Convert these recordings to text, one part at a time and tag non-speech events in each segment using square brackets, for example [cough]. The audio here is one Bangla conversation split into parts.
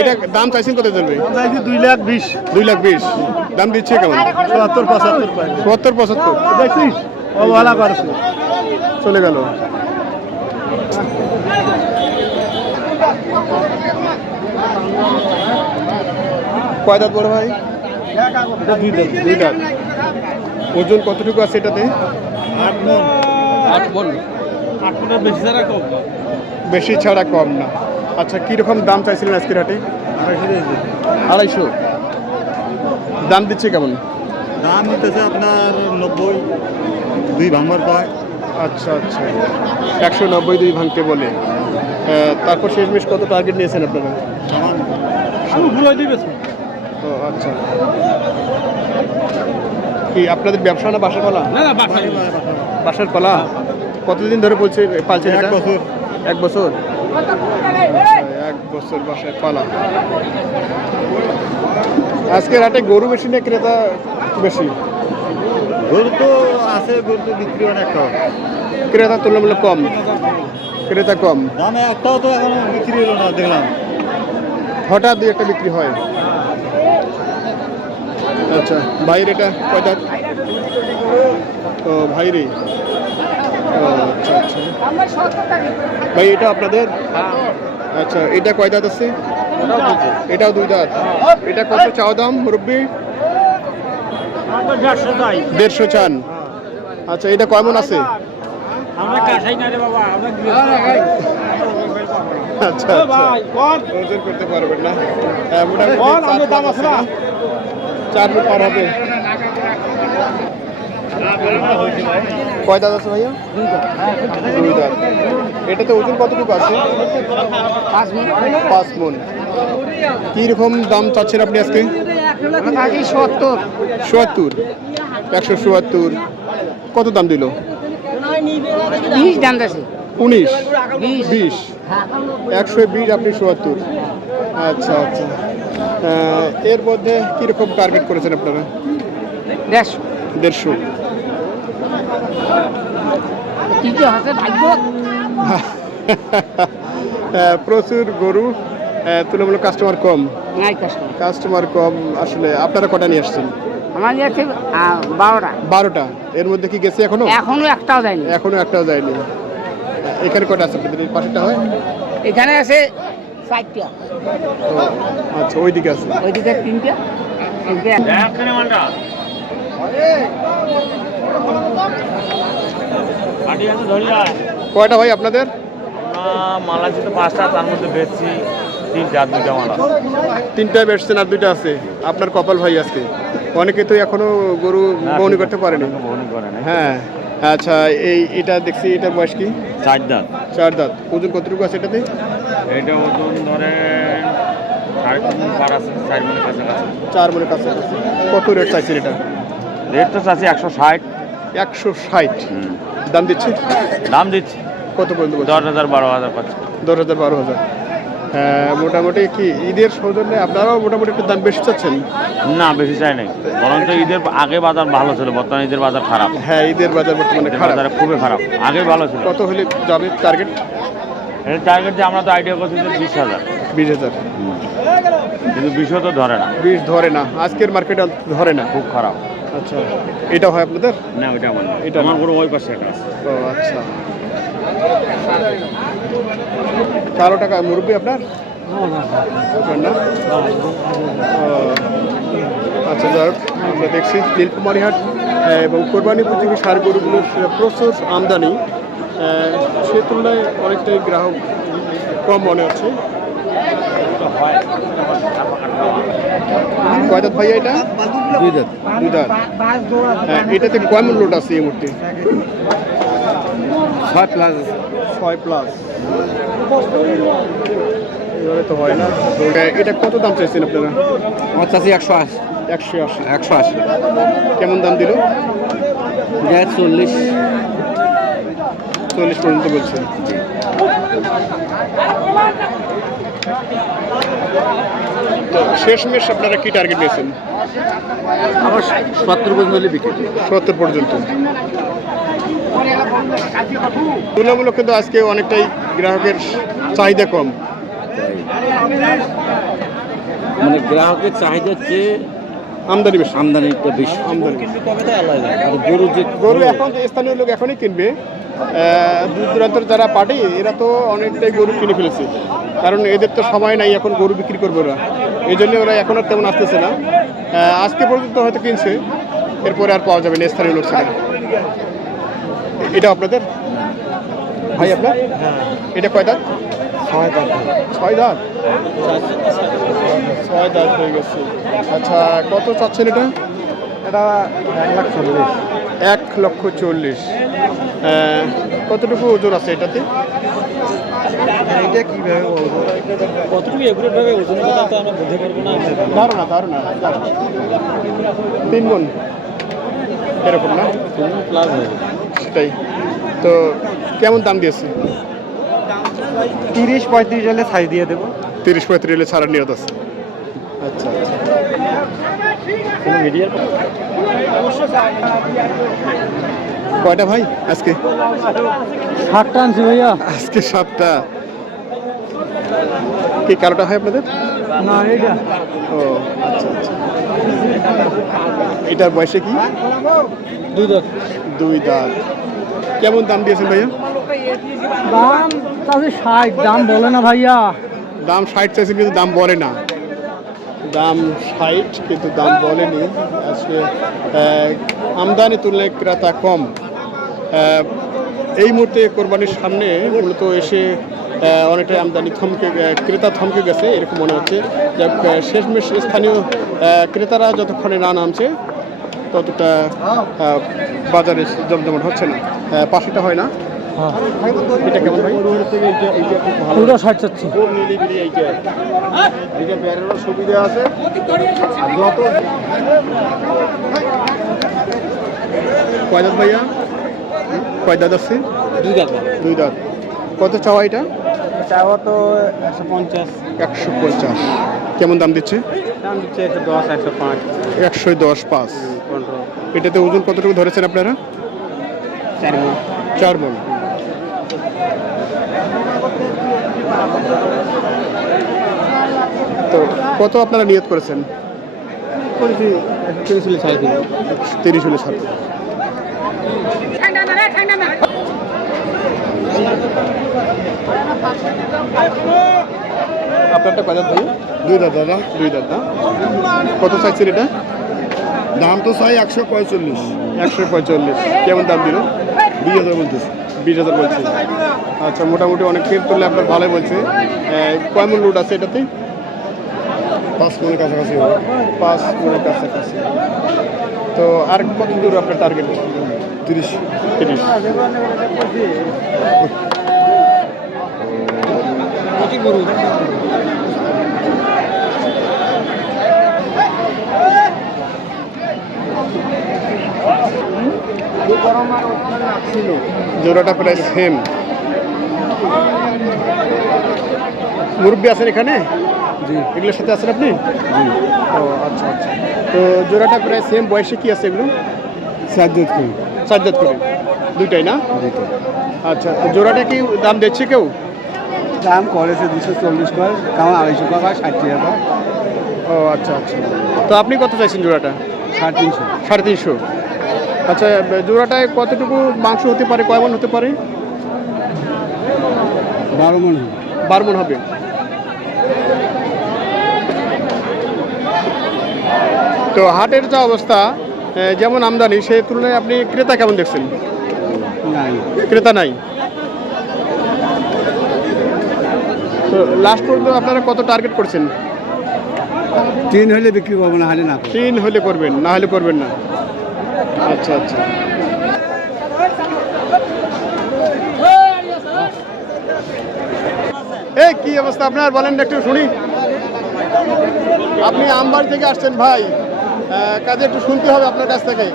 এটা দাম চাইছেন কত চলবে দুই লাখ বিশ। দুই লাখ বিশ। দাম দিচ্ছে কেমন? চুয়াত্তর পঁচাত্তর পাই সত্তর পঁচাত্তর। দেখছিস? অবহেলা করছে। চলে গেল। কয় দাঁত বড় ভাই? দুই দাঁত। ওজন কতটুকু আছে এটাতে? আট মন। আট বল আট মনের বেশি ছাড়া কম বেশি ছাড়া কম না। আচ্ছা কীরকম দাম চাইছিলেন আজকের হাটে? আড়াইশো। দাম দিচ্ছে কেমন? দাম নিতেছে আপনার নব্বই দুই ভাঙবার পায় আচ্ছা আচ্ছা। একশো নব্বই দুই ভাঙতে বলে। তারপর শেষমেশ কত টার্গেট নিয়েছেন আপনারা? সমান। শুরু ঘুরে দিবে ও আচ্ছা। কি আপনাদের ব্যবসা না বাসার পালা? না না বাসা বাসার পালা। কতদিন ধরে বলছে পালছেন এক বছর। এক বছর? বছর বাসায় পালা আজকের হাটে গরু বেশি না ক্রেতা বেশি। গরু তো আছে গরু তো বিক্রি অনেক কম ক্রেতা তুলনামূলক কম। ক্রেতা কম। দামে একটাও তো এখন বিক্রি হলো না দেখলাম। হঠাৎ দুই একটা বিক্রি হয়। আচ্ছা ভাইয়ের এটা কয় দাঁত? ও ভাইরে ও আচ্ছা আচ্ছা। ভাই এটা আপনাদের? আচ্ছা এটা কয় দাঁত আছে? এটাও দুই দাঁত। এটা কত চাও দাম মুরব্বী? দেড়শো চান। আচ্ছা এটা কয় মন আছে আচ্ছা আচ্ছা। করতে পারবেন না। হ্যাঁ, মোটামুটি চার পার হবে। কয় দাঁত আছে ভাইয়া? দুই দাঁত এটাতে ওজন কতটুকু আছে? পাঁচ মন। কীরকম দাম চাচ্ছেন আপনি আজকে? সত্তর। চুয়াত্তর একশো চুয়াত্তর কত দাম দিল? বিশ দাম আছে উনিশ। বিশ। একশো বিশ আপনি চুয়াত্তর আচ্ছা আচ্ছা। এর মধ্যে কীরকম টার্গেট করেছেন আপনারা? দেড়শো। দেড়শো কি কি হচ্ছে ভাগ্য আহ, [laughs] প্রচুর গরু আহ, তুলনামূলক কাস্টমার কম। নাই কাস্টমার কম আসলে আপনারা কটা নিয়ে আসছেন? আমার যাচ্ছে বারোটা। বারোটা। এর মধ্যে কি গেছে এখনও? এখনও একটাও যায়নি। এখনও একটাও যায়নি। এখানে কটা আছে আপনাদের? এই পাশেরটা হয়? এখানে আছে চারটা। আচ্ছা ওইদিকে আছে। ওইদিকে তিনটা। তিনটা কয়টা ভাই আপনাদের? মালা ছিল পাঁচটা তার মধ্যে বেচছি তিনটা আর দুইটা মালা তিনটা বেসছেন আর দুইটা আছে। আপনার কপাল ভাই আজকে। অনেকে তো এখনও গরু বহনি করতে পারেনি। হ্যাঁ। আচ্ছা এই এটা দেখছি এটার বয়স কি? চার দাঁত। চার দাঁত। ওজন কতটুকু আছে এটাতে? এইটা ওজন ধরেন আছে চার মনের কাছাকাছি। কত রেট চাইছেন এটা? রেট তো চাচ্ছি একশো ষাট। একশো ষাট। দাম দিচ্ছে? দাম দিচ্ছি। কত পর্যন্ত দশ হাজার বারো হাজার দশ হাজার বারো হাজার। হ্যাঁ মোটামুটি কি ঈদের সৌজন্যে আপনারাও মোটামুটি একটু দাম বেশি চাচ্ছেন? না বেশি চাই নাই। বরঞ্চ ঈদের আগে বাজার ভালো ছিল বর্তমানে ঈদের বাজার খারাপ। হ্যাঁ ঈদের বাজার বর্তমানে বাজার খুবই খারাপ আগে ভালো ছিল। কত হলে যাবে টার্গেট এর টার্গেট যে আমরা তো আইডিয়া করছি যে বিশ হাজার। বিশ হাজার। কিন্তু বিশও তো ধরে না। বিশ ধরে না আজকের মার্কেটে ধরে না। খুব খারাপ। আচ্ছা। এটা হয় আপনাদের? না ওইটা আমার এটা আমার। কোনো ওই পাশে একটা ও আচ্ছা। কালো টাকা মুরব্বী আপনার? না আচ্ছা যাক আমরা দেখছি নীলকুমারীহাট এবং কোরবানি উপযোগী সার গরুগুলোর প্রচুর আমদানি। সে তুলনায় অনেকটাই গ্রাহক কম মনে হচ্ছে। কয় দাঁত ভাইয়া এটা? দুই দাঁত। দুই দাঁত। হ্যাঁ এটাতে কয় মূল্য আছে এই মুহূর্তে? ছয় প্লাস। ছয় প্লাস। এভাবে তো হয় না। এটা- এটা কত দাম চাইছেন আপনারা? আমার চাষি একশো আশি। একশো আশি। একশো আশি। কেমন দাম দিল? গ্যাস চল্লিশ। চল্লিশ পর্যন্ত বলছেন। তো শেষমেশ আপনারা কি টার্গেট নিয়েছেন? আমার সত্তর পর্যন্ত হলে বিক্রি সত্তর পর্যন্ত। তুলনামূলক কিন্তু আজকে অনেকটাই গ্রাহকের চাহিদা কম। মানে গ্রাহকের চাহিদার চেয়ে আমদানি বেশি। আমদানিটা বেশি। আমদানি। আর গরু যে গরু এখন স্থানীয় লোক এখনই কিনবে। দূর দূরান্তর যারা পার্টি এরা তো অনেকটাই গরু কিনে ফেলেছে। কারণ এদের তো সময় নাই এখন গরু বিক্রি করবে ওরা এই জন্য ওরা এখন আর তেমন আসতেছে না। আজকে পর্যন্ত হয়তো কিনছে এরপরে আর পাওয়া যাবে না স্থানীয় লোক ছাড়া। এটা আপনাদের? ভাই আপনার? এটা কয় দাঁত? ছয় দাঁত। ছয় দাঁত? হয়ে গেছে। আচ্ছা কত চাচ্ছেন এটা? এটা এক লাখ চল্লিশ। এক লক্ষ চল্লিশ। কতটুকু ওজন আছে এটাতে? এটা কীভাবে বলব? কতটুকু ভাবে কথা তো আমরা বলতে পারব না। ধারণা ধারণা তিন গুণ। এরকম না? প্লাস হবে সেটাই তো কেমন দাম দিয়েছে? তিরিশ পঁয়ত্রিশ হলে ছাই দিয়ে দেবো। তিরিশ পঁয়ত্রিশ হলে ছাড়ার নিয়ত আছে আচ্ছা আচ্ছা। কয়টা ভাই আজকে? ষাটটা আনছি ভাইয়া। আজকে সাতটা। কি কালোটা হয় আপনাদের? না এটা ও আচ্ছা আচ্ছা। এটার বয়সে কি? দুই দশ দুই দাঁত। কেমন দাম দিয়েছেন ভাইয়া? দাম তাহলে ষাট দাম বলে না ভাইয়া। দাম ষাট চাইছেন কিন্তু দাম বলে না। দাম ষাট কিন্তু দাম বলেনি। আজকে আমদানি তুলনায় ক্রেতা কম। এই মুহূর্তে কোরবানির সামনে মূলত এসে অনেকটাই আমদানি থমকে ক্রেতা থমকে গেছে এরকম মনে হচ্ছে। শেষমেশ স্থানীয় ক্রেতারা যতক্ষণে না নামছে ততটা বাজারে জমজমাট হচ্ছে না। পাশেটা হয় না? এটা কেমন ভাই? পুরো ষাট চাচ্ছি। সুবিধা আছে যত কয় দাঁত ভাইয়া? কয় দাঁত আছে? দুই দুই দাঁত। কত চাওয়া এটা? চাওয়া তো একশো পঞ্চাশ। একশো পঞ্চাশ। কেমন দাম দিচ্ছে? দাম দিচ্ছে একশো দশ একশো পাঁচ। একশো দশ পাঁচ পনেরো। এটাতে ওজন কতটুকু ধরেছেন আপনারা? চার মণ চার মন। তো কত আপনারা নিয়ত করেছেন? করেছি তিরিশ হলে দিব তিরিশ হলে ছাড় আপনারটা কয় দাঁত ভাই? দুই দাদা দাদা। দুই দাঁত না কত চাইছেন এটা? দাম তো চাই একশো পঁয়তাল্লিশ একশো পঁয়তাল্লিশ কেমন দাম দিল? দুই হাজার বলতেছে। বিশ হাজার বলছে। আচ্ছা মোটামুটি অনেক ক্ষেত তুললে আপনার ভালোই বলছে। আহ, কয় মন লোড আছে এটাতে? পাঁচ মনের কাছাকাছি পাঁচ মনের কাছাকাছি। তো আর কত দূর আপনার টার্গেট তিরিশ। তিরিশ। জোড়াটা প্রায় সেম মুরব্বী আছেন এখানে? জি। এগুলোর সাথে আছেন আপনি? জি। ও আচ্ছা আচ্ছা। তো জোড়াটা প্রায় সেম বয়সে কি আছে এগুলো? সাজ্জাদ করি সাজ্জাদ করে দুইটাই না? আচ্ছা তো জোড়াটা কি দাম দিচ্ছে কেউ? দাম করেছে দুশো চল্লিশ করে কেমন আড়াইশো টাকা ষাট টাকা ও আচ্ছা আচ্ছা। তো আপনি কত চাইছেন জোড়াটা? সাড়ে তিনশো। সাড়ে তিনশো। আচ্ছা জোড়াটায় কতটুকু মাংস হতে পারে কয় মন হতে পারে? বারো মন বারো মন হবে। তো হাটের যা অবস্থা যেমন আমদানি সেই তুলনায় আপনি ক্রেতা কেমন দেখছেন? ক্রেতা নাই। তো লাস্ট পর্যন্ত আপনারা কত টার্গেট করছেন? তিন হলে বিক্রি করব না হলে না তিন হলে করবেন না হলে করবেন না। আচ্ছা আচ্ছা। এই কি অবস্থা আপনার? বলেন একটু শুনি। আপনি আমবাড়ি থেকে আসছেন ভাই। কাজে একটু শুনতে হবে আপনার কাছ থেকে।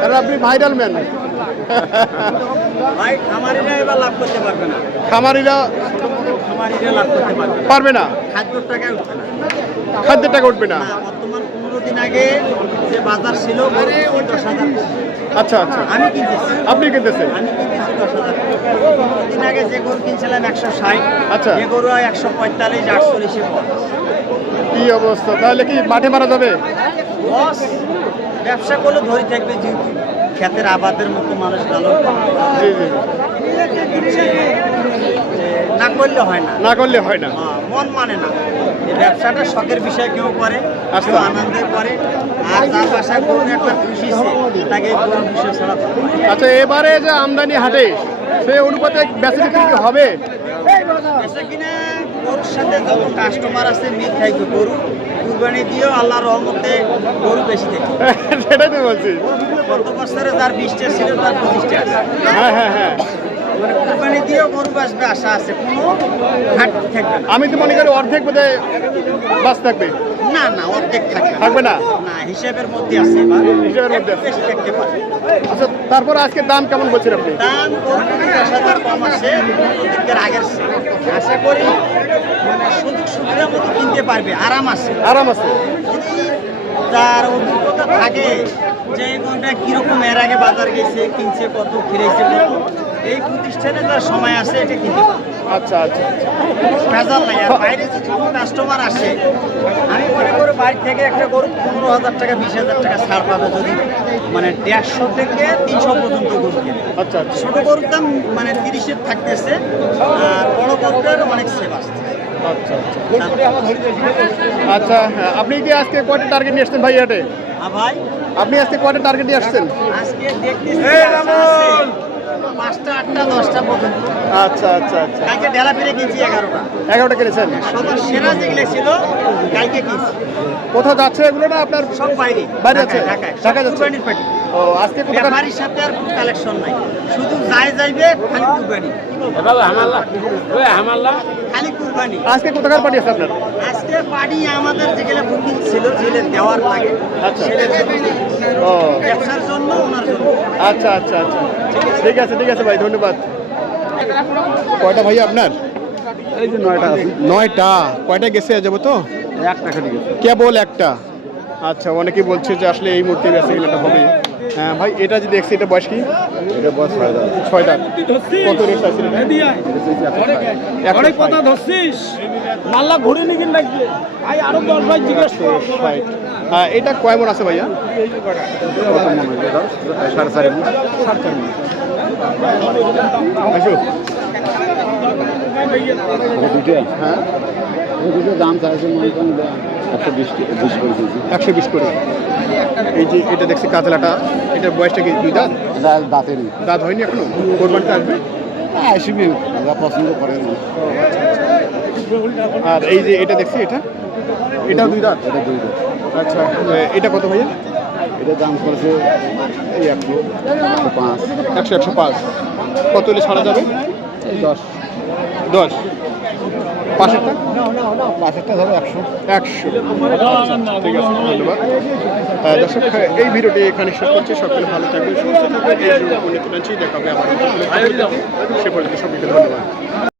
কারণ আপনি ভাইরাল ম্যান খামারিরা এবার লাভ করতে পারবে না। খামারিরা খামারিরা লাভ করতে পারবে না। পারবে না। খাদ্যর উঠবে না। খাদ্যের টাকা উঠবে না। বর্তমান পনেরো দিন আগে যে বাজার ছিল গরু দশ হাজার আচ্ছা আচ্ছা। আপনি কিনতেছেন? দিন আগে যে গরু কিনছিলাম একশো ষাট। আচ্ছা। যে গরু একশো পঁয়তাল্লিশ আটচল্লিশে কি অবস্থা? তাহলে কি মাঠে মারা যাবে? লস ব্যবসা করলে ধরে থাকবে যেহেতু। ক্ষেতের আবাদের মতো মানুষ লালন না করলে হয় না। না করলে হয় না। হ্যাঁ, মন মানে না। এই ব্যবসাটা শখের বিষয় কেউ করে আচ্ছা। কেউ আনন্দে করে আর যার বাসায় গরু একটা খুশি তাকে বিষয় ছাড়া না। আচ্ছা এবারে যে আমদানি হাটে সেই অনুপাতে বেশি বিক্রি হবে? বেচা কিনা গরুর সাথে যত কাস্টমার আছে মিল খাইতো গরু কুরবানি দিয়েও আল্লাহর রহমতে গরু বেশি দেখি [laughs] সেটাই তো বলছি। গত বছরে যার বিশটা ছিল তার পঁচিশটা আছে। হ্যাঁ হ্যাঁ হ্যাঁ। মানে কুরবানি দিয়েও গরু বাঁচবে আশা আছে কোনো ঘাটতি থাকবে না। আমি তো মনে করি অর্ধেক বোধহয় বাস থাকবে। না না অর্ধেক থাকবে থাকবে না? না হিসাবের মধ্যে আছে এবার হিসাবের মধ্যে বেশি থাকতে পারে। আচ্ছা তারপর আজকে দাম কেমন বলছেন আপনি? দাম হাজার কম আছে আগের। আশা করি মানে সুযোগ সুবিধার মতো কিনতে পারবে আরাম আছে। আরাম আছে। তার অভিজ্ঞতা থাকে যে এই গরুটা কীরকম এর আগে বাজার গেছে কিনছে কত ফিরেছে কত এই প্রতিষ্ঠানে তার সময় আছে এটা কিনতে আচ্ছা আচ্ছা আচ্ছা। ভেজাল নাই আর বাইরে যদি কোনো কাস্টমার আসে আমি মনে করি বাইরে থেকে একটা গরু পনেরো হাজার টাকা বিশ হাজার টাকা ছাড় পাবে যদি মানে দেড়শো থেকে তিনশো পর্যন্ত গরু কেনে। আচ্ছা আচ্ছা। ছোট গরুর দাম মানে তিরিশের থাকতেছে আর বড় গরুটার অনেক সেভ আসছে আচ্ছা আচ্ছা। হ্যাঁ, আপনি কি আজকে কয়টা টার্গেট নিয়ে আসছেন ভাই হাটে ভাই? আপনি আজকে কয়টা টার্গেট নিয়ে আসছেন? আজকে দেখতেছি পাঁচটা আটটা দশটা পর্যন্ত। আচ্ছা আচ্ছা আচ্ছা। কালকে ডেলা ফিরে কিনছি এগারোটা। এগারোটা কিনেছেন? সেরা যেগুলো ছিল কালকে কিনছি কোথাও যাচ্ছে এগুলো না আপনার সব বাইরে। বাইরে আছে? ঢাকায়। ঢাকায় যাচ্ছে? ও আজকে ব্যাপারীর সাথে আর কোনো কালেকশন নাই। শুধু যাই যাইবে খালি কুরবানি। খালি কুরবানি। আজকে কোথাকার পার্টি আছে আপনার? আজকে পার্টি আমাদের যেগুলো বুকিং ছিল যেগুলো দেওয়ার লাগে আচ্ছা। ও। ব্যবসার জন্য ওনার জন্য। আচ্ছা আচ্ছা আচ্ছা। ঠিক আছে ঠিক আছে ভাই ধন্যবাদ। কয়টা ভাই আপনার? এই যে নয়টা নয়টা। কয়টা গেছে যাব তো একটা খালি গেছে। কেবল একটা। আচ্ছা অনেকেই বলছে যে আসলে এই মুহূর্তে বেঁচে গেলে হবে। হ্যাঁ ভাই এটা যে দেখছি এটা বয়স কি? এটা বয়স ছয় দাম ছয় দাঁত কত রেট আছে? অনেক কথা ধরছিস? মাল্লা ঘুরে নিয়ে কিন লাগবে আই আরও দশ ভাই জিজ্ঞেস। হ্যাঁ এটা কয় মন আছে ভাইয়া? মনে হয় সাড়ে চারি মণ। আসো। হ্যাঁ। দাম চাইছে মনে করেন একশো বিশ করে এই যে এটা দেখছি কাতলাটা এটার বয়সটা কি দুই দাঁত? দাঁতেরই। দাঁত হয়নি এখনও? কোরবানটা আসবে? আসবি। ওরা পছন্দ করে আর এই যে এটা দেখছি এটা? এটা দুই দাঁত? এটা দুই দাঁত। আচ্ছা এটা কত ভাইয়া? এটা দাম করেছে এই একশো একশো পাঁচ। একশো একশো পাঁচ। কত হলে ছাড়া যাবে? দশ। দশ। পাশেরটা? পাশেরটা ধরো একশো। একশো। ঠিক আছে ধন্যবাদ। দর্শক এই ভিডিওটি এখানে শেষ করছি। সকলে ভালো থাকবেন সুস্থ থাকবেন। এই দেখা হবে আবার সে পর্যন্ত সবাইকে ধন্যবাদ।